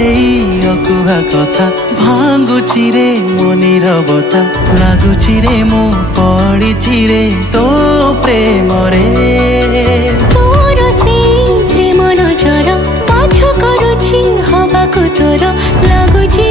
ସେଇ ଅକୁହା କଥା ଭାଙ୍ଗୁଛି ରେ ମୋ ନୀରବତା ଲାଗୁଛି ରେ ମୁଁ ପଡ଼ିଛି ରେ ତୋ ପ୍ରେମରେ ତୋର ସେଇ ପ୍ରେମ ନଜର ବାଧ୍ୟ କରୁଛି ହବାକୁ ତୋର ଲାଗୁଛି